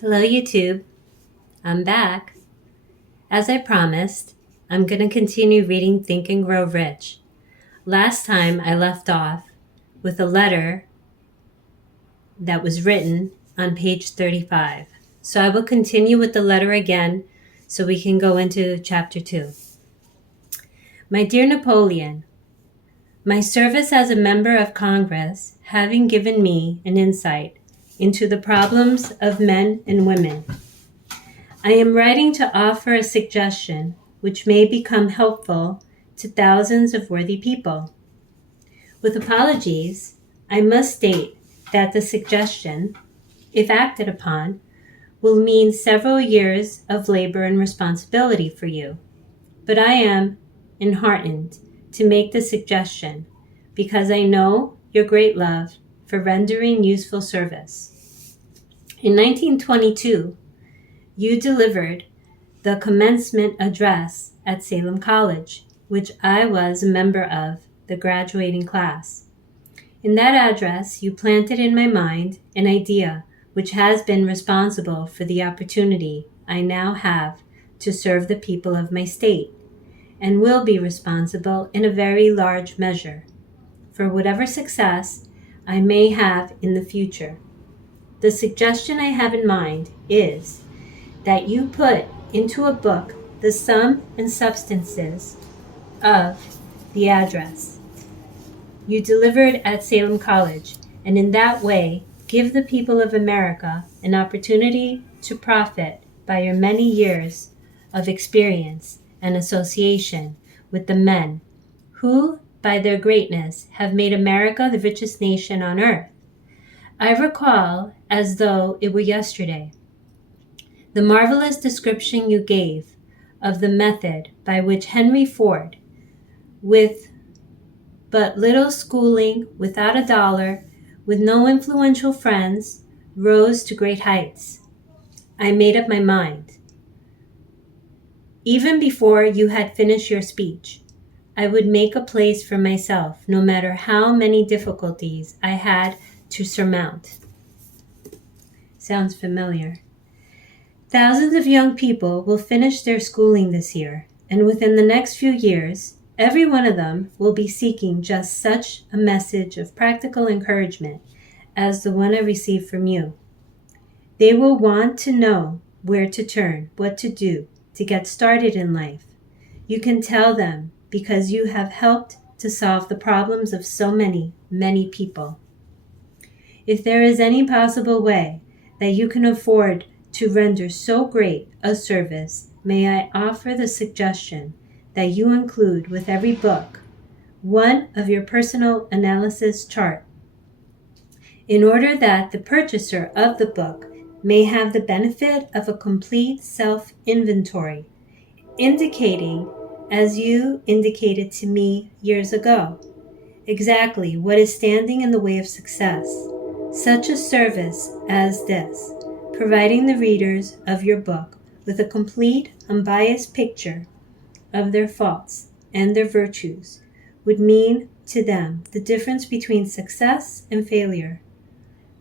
Hello, YouTube. I'm back. As I promised, I'm going to continue reading Think and Grow Rich. Last time I left off with a letter that was written on page 35. So I will continue with the letter again so we can go into chapter 2. My dear Napoleon, my service as a member of Congress having given me an insight into the problems of men and women, I am writing to offer a suggestion which may become helpful to thousands of worthy people. With apologies, I must state that the suggestion, if acted upon, will mean several years of labor and responsibility for you. But I am enheartened to make the suggestion because I know your great love for rendering useful service. In 1922, you delivered the commencement address at Salem College, which I was a member of the graduating class. In that address, you planted in my mind an idea which has been responsible for the opportunity I now have to serve the people of my state, and will be responsible in a very large measure for whatever success I may have in the future. The suggestion I have in mind is that you put into a book the sum and substances of the address you delivered at Salem College, and in that way give the people of America an opportunity to profit by your many years of experience and association with the men who, by their greatness, have made America the richest nation on earth. I recall, as though it were yesterday, the marvelous description you gave of the method by which Henry Ford, with but little schooling, without a dollar, with no influential friends, rose to great heights. I made up my mind. Even before you had finished your speech, I would make a place for myself, no matter how many difficulties I had to surmount. Sounds familiar. Thousands of young people will finish their schooling this year, and within the next few years, every one of them will be seeking just such a message of practical encouragement as the one I received from you. They will want to know where to turn, what to do to get started in life. You can tell them because you have helped to solve the problems of so many, many people. If there is any possible way that you can afford to render so great a service, may I offer the suggestion that you include with every book one of your personal analysis chart, in order that the purchaser of the book may have the benefit of a complete self-inventory, indicating, as you indicated to me years ago, exactly what is standing in the way of success. Such a service as this, providing the readers of your book with a complete, unbiased picture of their faults and their virtues, would mean to them the difference between success and failure.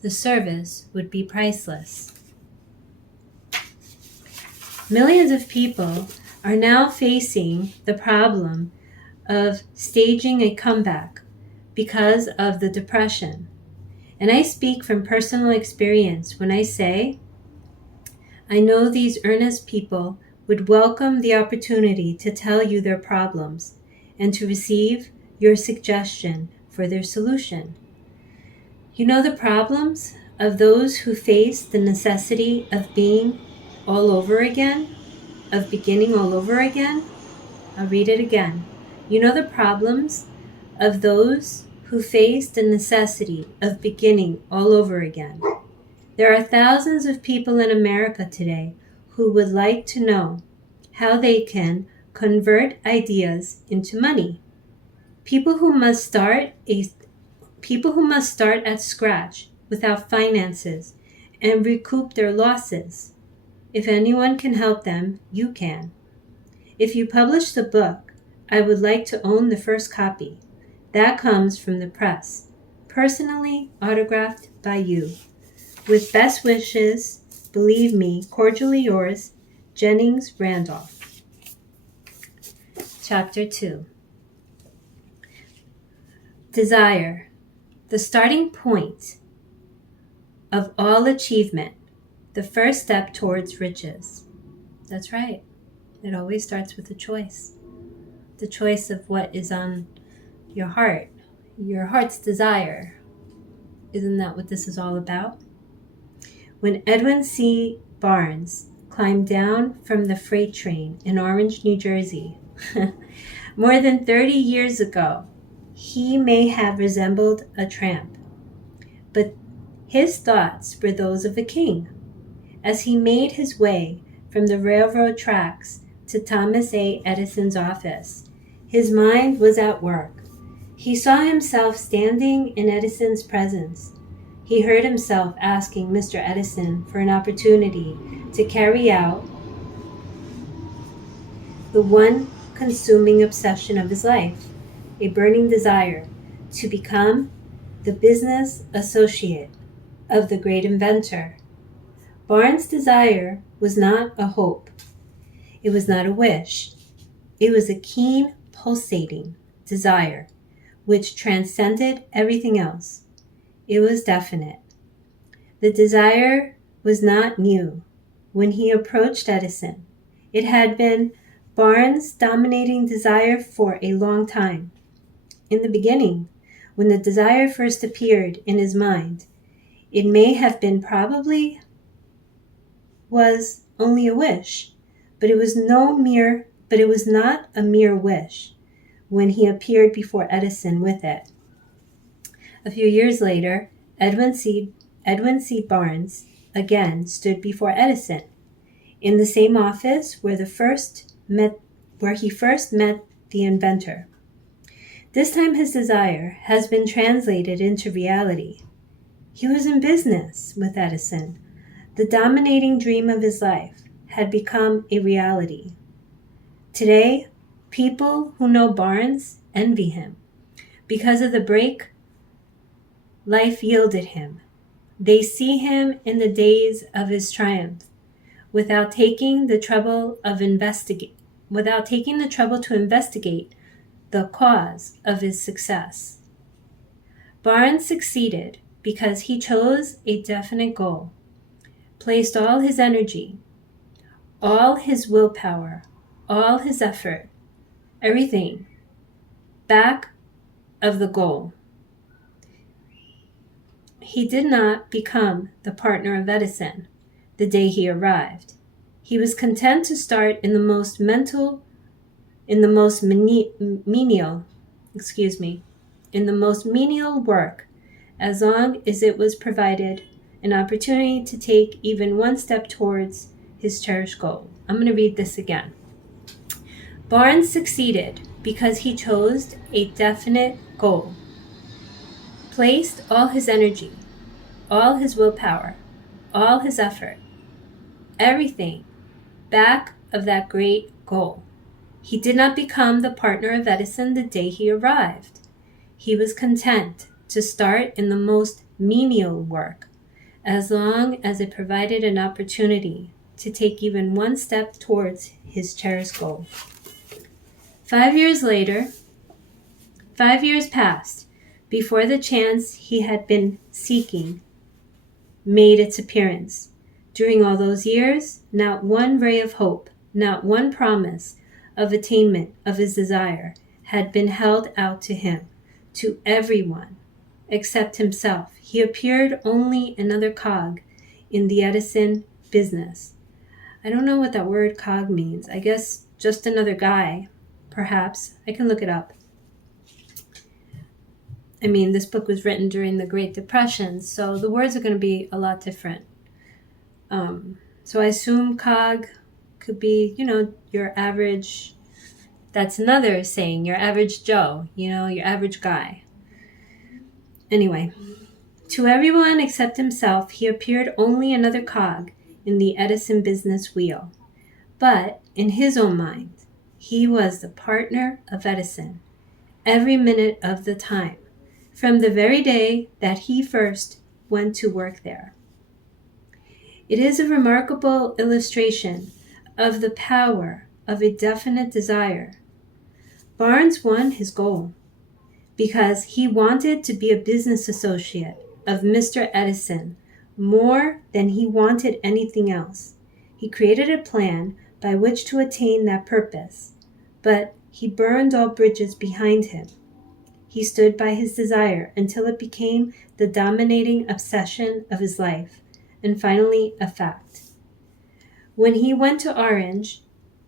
The service would be priceless. Millions of people are now facing the problem of staging a comeback because of the depression. And I speak from personal experience when I say, I know these earnest people would welcome the opportunity to tell you their problems and to receive your suggestion for their solution. You know the problems of those who face the necessity of being all over again, of beginning all over again? I'll read it again. You know the problems of those who face the necessity of beginning all over again. There are thousands of people in America today who would like to know how they can convert ideas into money. People who must start at scratch without finances and recoup their losses. If anyone can help them, you can. If you publish the book, I would like to own the first copy. That comes from the press, personally autographed by you. With best wishes, Believe me, cordially yours, Jennings Randolph. Chapter 2. Desire, the starting point of all achievement, the first step towards riches. That's right. It always starts with a choice. The choice of what is on your heart's desire. Isn't that what this is all about? When Edwin C. Barnes climbed down from the freight train in Orange, New Jersey, more than 30 years ago, he may have resembled a tramp, but his thoughts were those of a king. As he made his way from the railroad tracks to Thomas A. Edison's office, his mind was at work. He saw himself standing in Edison's presence. He heard himself asking Mr. Edison for an opportunity to carry out the one consuming obsession of his life, a burning desire to become the business associate of the great inventor. Barnes' desire was not a hope. It was not a wish. It was a keen, pulsating desire which transcended everything else. It was definite. The desire was not new. When he approached Edison, it had been Barnes' dominating desire for a long time. In the beginning, when the desire first appeared in his mind, it may have been probably was only a wish, but it was not a mere wish when he appeared before Edison with it. A few years later, Edwin C. Barnes again stood before Edison in the same office where he first met the inventor. This time his desire has been translated into reality. He was in business with Edison. The dominating dream of his life had become a reality. Today, people who know Barnes envy him because of the break life yielded him. They see him in the days of his triumph without taking the trouble to investigate the cause of his success. Barnes succeeded because he chose a definite goal, placed all his energy, all his willpower, all his effort, everything back of the goal. He did not become the partner of Edison the day he arrived. He was content to start in the most menial work, as long as it was provided an opportunity to take even one step towards his cherished goal. I'm going to read this again. Barnes succeeded because he chose a definite goal, placed all his energy, all his willpower, all his effort, everything back of that great goal. He did not become the partner of Edison the day he arrived. He was content to start in the most menial work, as long as it provided an opportunity to take even one step towards his cherished goal. 5 years passed before the chance he had been seeking made its appearance. During all those years, not one ray of hope, not one promise of attainment of his desire had been held out to him, to everyone except himself. He appeared only another cog in the Edison business. I don't know what that word cog means. I guess just another guy, perhaps. I can look it up. I mean, this book was written during the Great Depression, so the words are going to be a lot different. So I assume cog could be, your average, that's another saying, your average Joe, your average guy. Anyway, to everyone except himself, he appeared only another cog in the Edison business wheel. But in his own mind, he was the partner of Edison every minute of the time, from the very day that he first went to work there. It is a remarkable illustration of the power of a definite desire. Barnes won his goal because he wanted to be a business associate of Mr. Edison more than he wanted anything else. He created a plan by which to attain that purpose, but he burned all bridges behind him. He stood by his desire until it became the dominating obsession of his life, and finally a fact. When he went to Orange,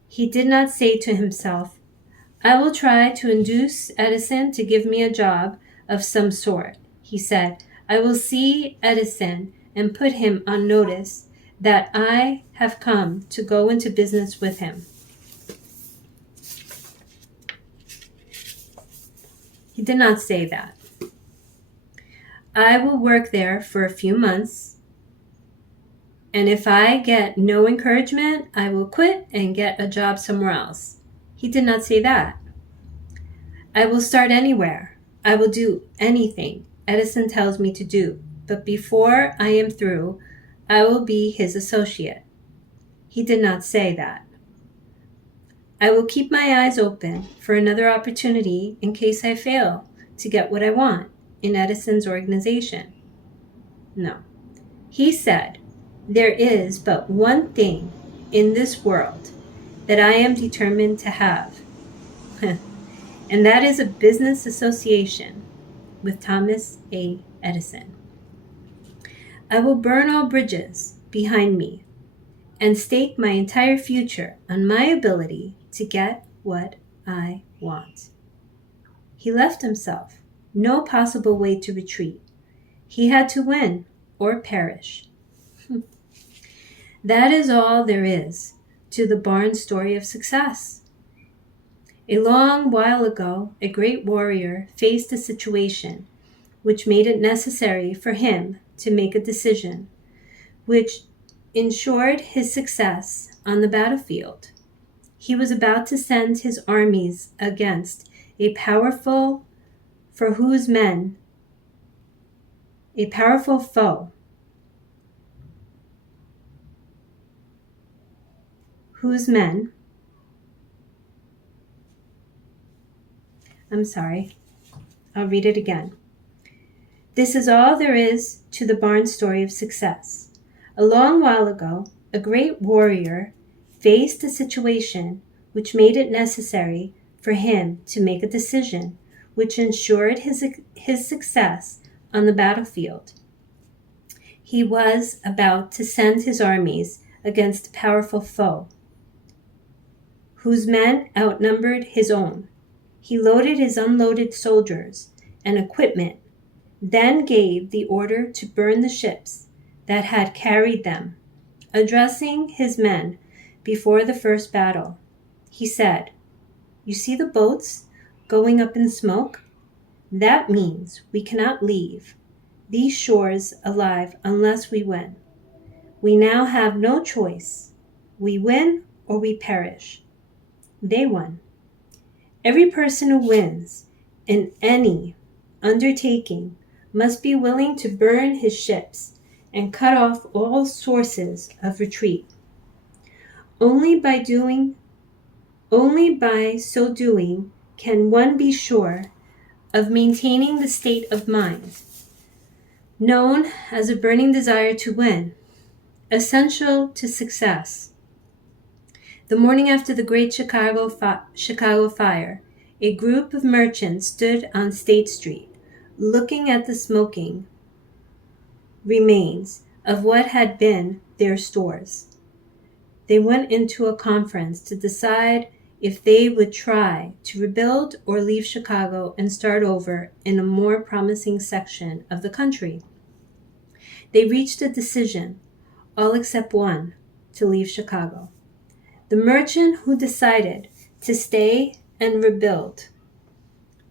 he did not say to himself, "I will try to induce Edison to give me a job of some sort." He said, "I will see Edison and put him on notice that I have come to go into business with him." He did not say that. "I will work there for a few months, and if I get no encouragement, I will quit and get a job somewhere else." He did not say that. "I will start anywhere. I will do anything Edison tells me to do, but before I am through, I will be his associate." He did not say that. "I will keep my eyes open for another opportunity in case I fail to get what I want in Edison's organization." No. He said, "There is but one thing in this world that I am determined to have, and that is a business association with Thomas A. Edison. I will burn all bridges behind me and stake my entire future on my ability to get what I want." He left himself no possible way to retreat. He had to win or perish. That is all there is to the Barnes story of success. A long while ago, a great warrior faced a situation which made it necessary for him to make a decision, which ensured his success on the battlefield. He was about to send his armies against a powerful foe, whose men, I'll read it again. This is all there is to the Barnes story of success. A long while ago, a great warrior faced a situation which made it necessary for him to make a decision which ensured his success on the battlefield. He was about to send his armies against a powerful foe, whose men outnumbered his own. He loaded his unloaded soldiers and equipment, then gave the order to burn the ships that had carried them. Addressing his men before the first battle, he said, "You see the boats going up in smoke? That means we cannot leave these shores alive unless we win. We now have no choice. We win or we perish." They won. Every person who wins in any undertaking must be willing to burn his ships and cut off all sources of retreat. Only by so doing can one be sure of maintaining the state of mind known as a burning desire to win, essential to success. The morning after the Great Chicago Fire, a group of merchants stood on State Street, looking at the smoking remains of what had been their stores. They went into a conference to decide if they would try to rebuild or leave Chicago and start over in a more promising section of the country. They reached a decision, all except one, to leave Chicago. The merchant who decided to stay and rebuild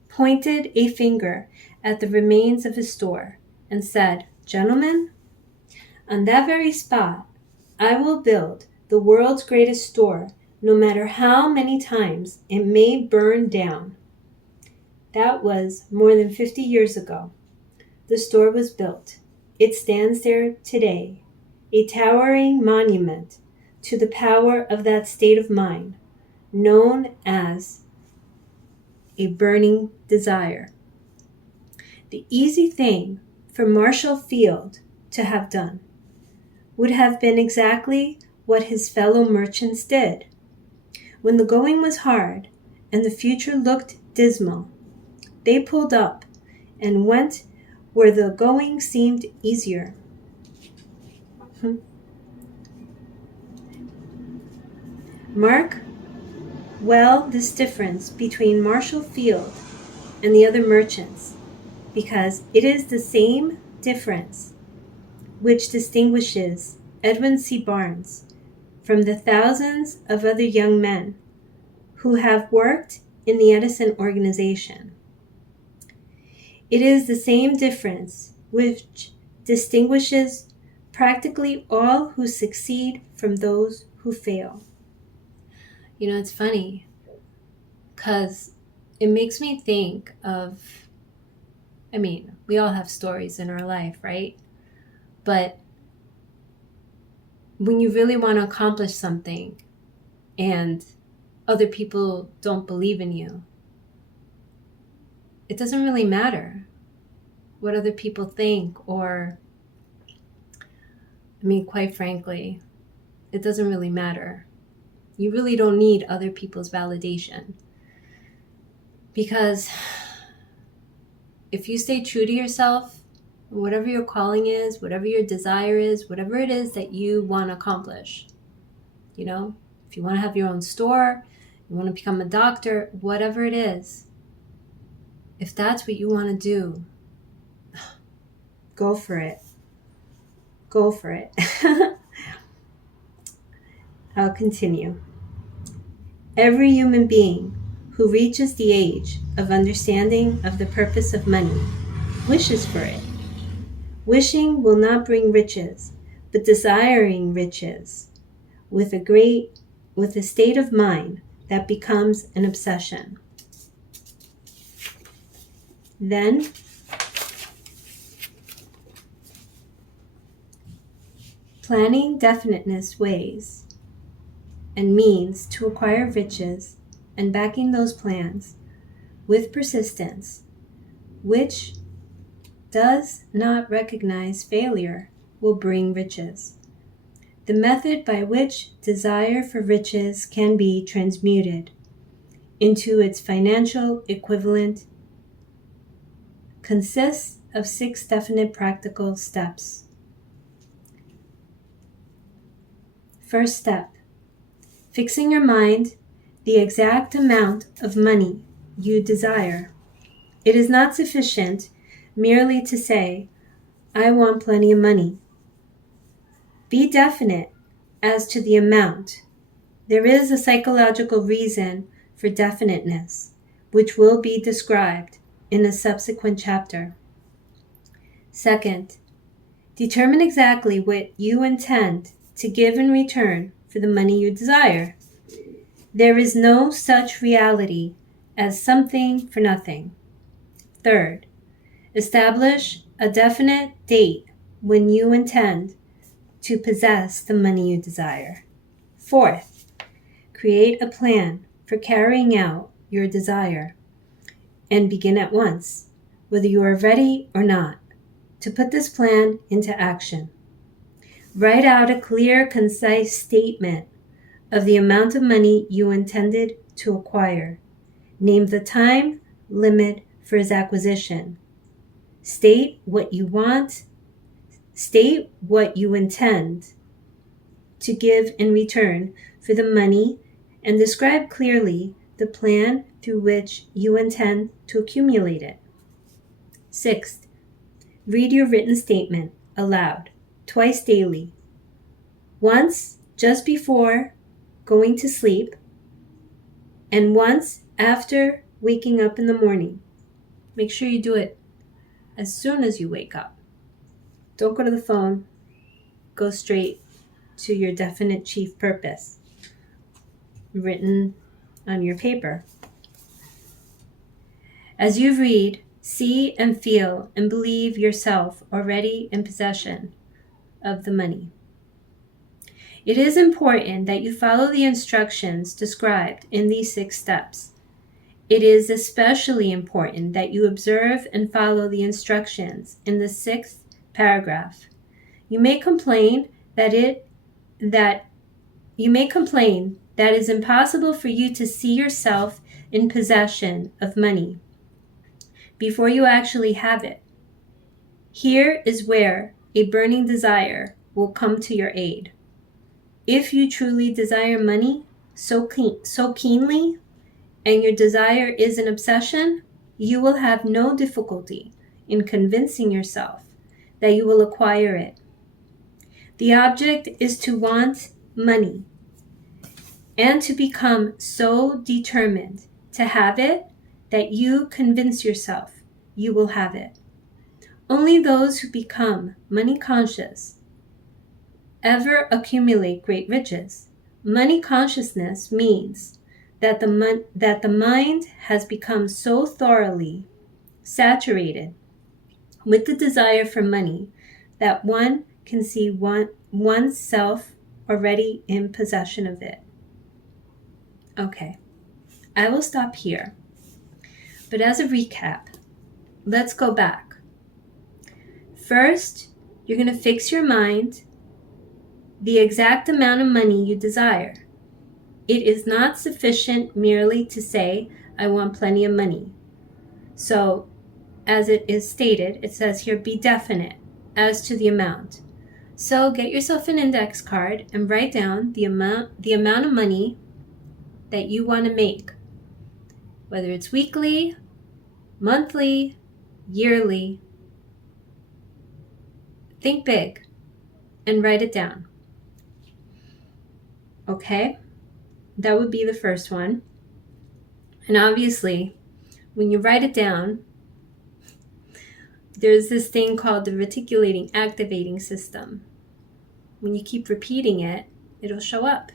pointed a finger at the remains of his store and said, "Gentlemen, on that very spot, I will build the world's greatest store, no matter how many times it may burn down." That was more than 50 years ago. The store was built. It stands there today, a towering monument to the power of that state of mind, known as a burning desire. The easy thing for Marshall Field to have done would have been exactly what his fellow merchants did. When the going was hard and the future looked dismal, they pulled up and went where the going seemed easier. Mark well this difference between Marshall Field and the other merchants, because it is the same difference which distinguishes Edwin C. Barnes from the thousands of other young men who have worked in the Edison organization. It is the same difference which distinguishes practically all who succeed from those who fail. You know, it's funny because it makes me think of, we all have stories in our life, right? But when you really want to accomplish something and other people don't believe in you, it doesn't really matter what other people think, or, quite frankly, it doesn't really matter. You really don't need other people's validation, because if you stay true to yourself, whatever your calling is, whatever your desire is, whatever it is that you want to accomplish, if you want to have your own store, you want to become a doctor, whatever it is, if that's what you want to do, go for it. Go for it. I'll continue. Every human being who reaches the age of understanding of the purpose of money wishes for it. Wishing will not bring riches, but desiring riches with a state of mind that becomes an obsession. Then, planning definiteness ways and means to acquire riches, and backing those plans with persistence, which does not recognize failure, will bring riches. The method by which desire for riches can be transmuted into its financial equivalent consists of 6 definite practical steps. First step, fixing your mind the exact amount of money you desire. It is not sufficient merely to say, I want plenty of money. Be definite as to the amount. There is a psychological reason for definiteness, which will be described in a subsequent chapter. Second, determine exactly what you intend to give in return for the money you desire. There is no such reality as something for nothing. Third, establish a definite date when you intend to possess the money you desire. Fourth, create a plan for carrying out your desire and begin at once, whether you are ready or not, to put this plan into action. Write out a clear, concise statement of the amount of money you intended to acquire. Name the time limit for its acquisition. State what you want. State what you intend to give in return for the money, and describe clearly the plan through which you intend to accumulate it. Sixth, read your written statement aloud, twice daily. Once just before going to sleep, and once after waking up in the morning. Make sure you do it as soon as you wake up. Don't go to the phone. Go straight to your definite chief purpose, written on your paper. As you read, see and feel and believe yourself already in possession of the money. It is important that you follow the instructions described in these 6 steps. It is especially important that you observe and follow the instructions in the 6th paragraph. You may complain that it is impossible for you to see yourself in possession of money before you actually have it. Here is where a burning desire will come to your aid. If you truly desire money so keenly, and your desire is an obsession, you will have no difficulty in convincing yourself that you will acquire it. The object is to want money and to become so determined to have it that you convince yourself you will have it. Only those who become money conscious ever accumulate great riches. Money consciousness means that the mind has become so thoroughly saturated with the desire for money that one can see oneself already in possession of it. Okay, I will stop here. But as a recap, let's go back. First, you're going to fix your mind the exact amount of money you desire. It is not sufficient merely to say, I want plenty of money. So, as it is stated, it says here, be definite as to the amount. So get yourself an index card and write down the amount of money that you want to make, whether it's weekly, monthly, yearly. Think big and write it down. Okay? That would be the first one. And obviously, when you write it down, there's this thing called the reticulating activating system. When you keep repeating it, it'll show up.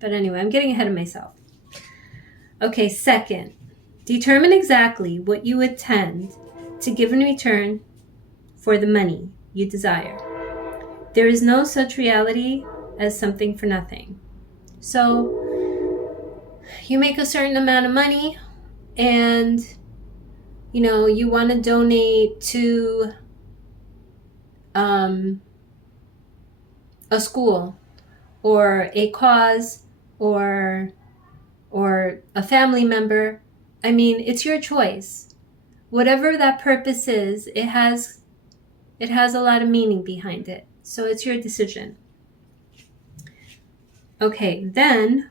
But anyway, I'm getting ahead of myself. Okay, second, determine exactly what you intend to give in return for the money you desire. There is no such reality as something for nothing. So, you make a certain amount of money and, you want to donate to a school or a cause or a family member. I mean, it's your choice. Whatever that purpose is, it has a lot of meaning behind it. So it's your decision. Okay, then,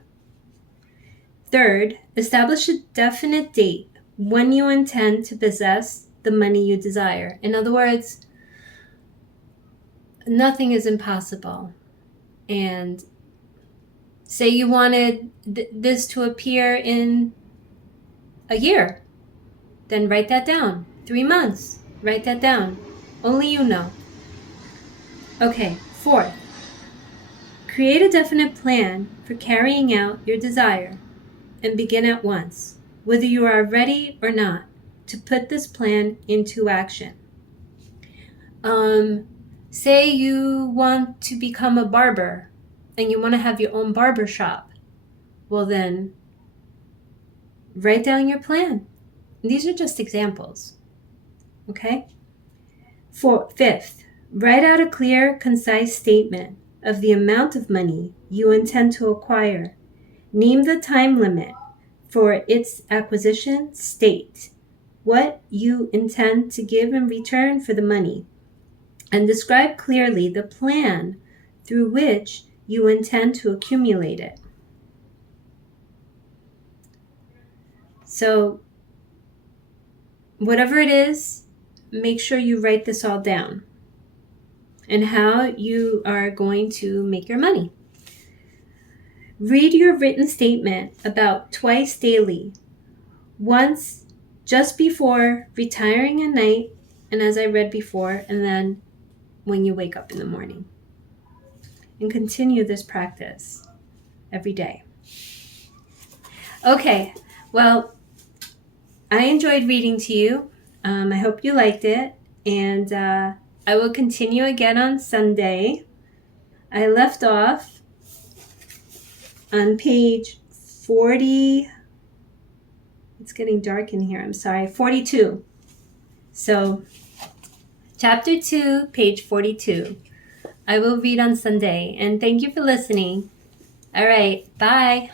third, establish a definite date when you intend to possess the money you desire. In other words, nothing is impossible. And say you wanted this to appear in a year, then write that down. 3 months, write that down. Only you know. Okay, fourth, create a definite plan for carrying out your desire and begin at once, whether you are ready or not, to put this plan into action. Say you want to become a barber and you want to have your own barber shop. Well then, write down your plan. These are just examples. Okay? Fifth, write out a clear, concise statement of the amount of money you intend to acquire. Name the time limit for its acquisition. State what you intend to give in return for the money, and describe clearly the plan through which you intend to accumulate it. So, whatever it is, make sure you write this all down and how you are going to make your money. Read your written statement about twice daily, once just before retiring at night, and as I read before, and then when you wake up in the morning. And continue this practice every day. Okay, well, I enjoyed reading to you. I hope you liked it, and I will continue again on Sunday. I left off on page 40. It's getting dark in here. I'm sorry. 42. So, chapter 2, page 42. I will read on Sunday. And thank you for listening. All right. Bye.